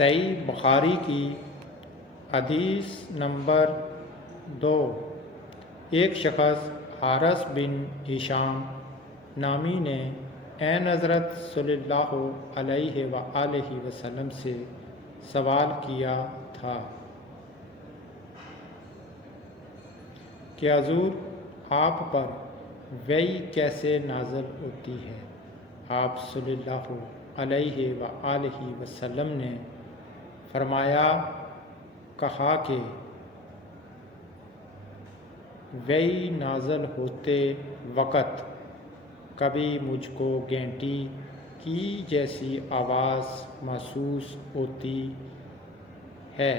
صحیح بخاری کی حدیث نمبر 2۔ ایک شخص حارث بن ہشام نامی نے عین حضرت صلی اللہ علیہ وآلہ وسلم سے سوال کیا تھا کہ حضور آپ پر وحی کیسے نازل ہوتی ہے؟ آپ صلی اللہ علیہ وآلہ وسلم نے فرمایا، کہا کہ وحی نازل ہوتے وقت کبھی مجھ کو گھنٹی کی جیسی آواز محسوس ہوتی ہے،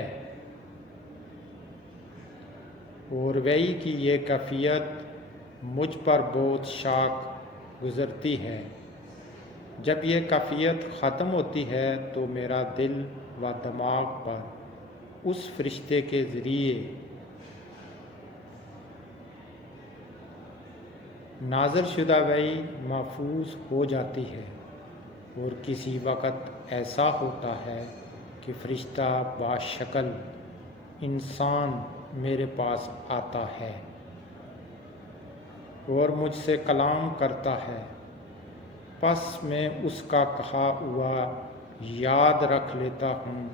اور وحی کی یہ کیفیت مجھ پر بہت شاق گزرتی ہے۔ جب یہ کیفیت ختم ہوتی ہے تو میرا دل و دماغ پر اس فرشتے کے ذریعے نازل شدہ وحی محفوظ ہو جاتی ہے، اور کسی وقت ایسا ہوتا ہے کہ فرشتہ باشکل انسان میرے پاس آتا ہے اور مجھ سے کلام کرتا ہے، پس میں اس کا کہا ہوا یاد رکھ لیتا ہوں۔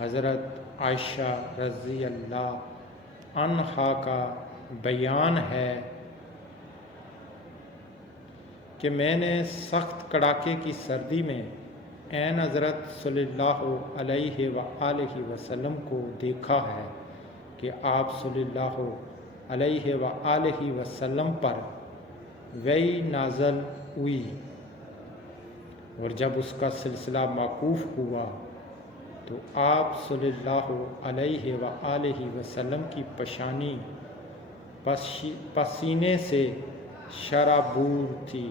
حضرت عائشہ رضی اللہ عنہا کا بیان ہے کہ میں نے سخت کڑاکے کی سردی میں عین حضرت صلی اللہ علیہ وآلہ وسلم کو دیکھا ہے کہ آپ صلی اللہ علیہ وآلہ وسلم پر وحی نازل ہوئی، اور جب اس کا سلسلہ موقوف ہوا تو آپ صلی اللہ علیہ وآلہ وسلم کی پیشانی پسینے سے شرابور تھی۔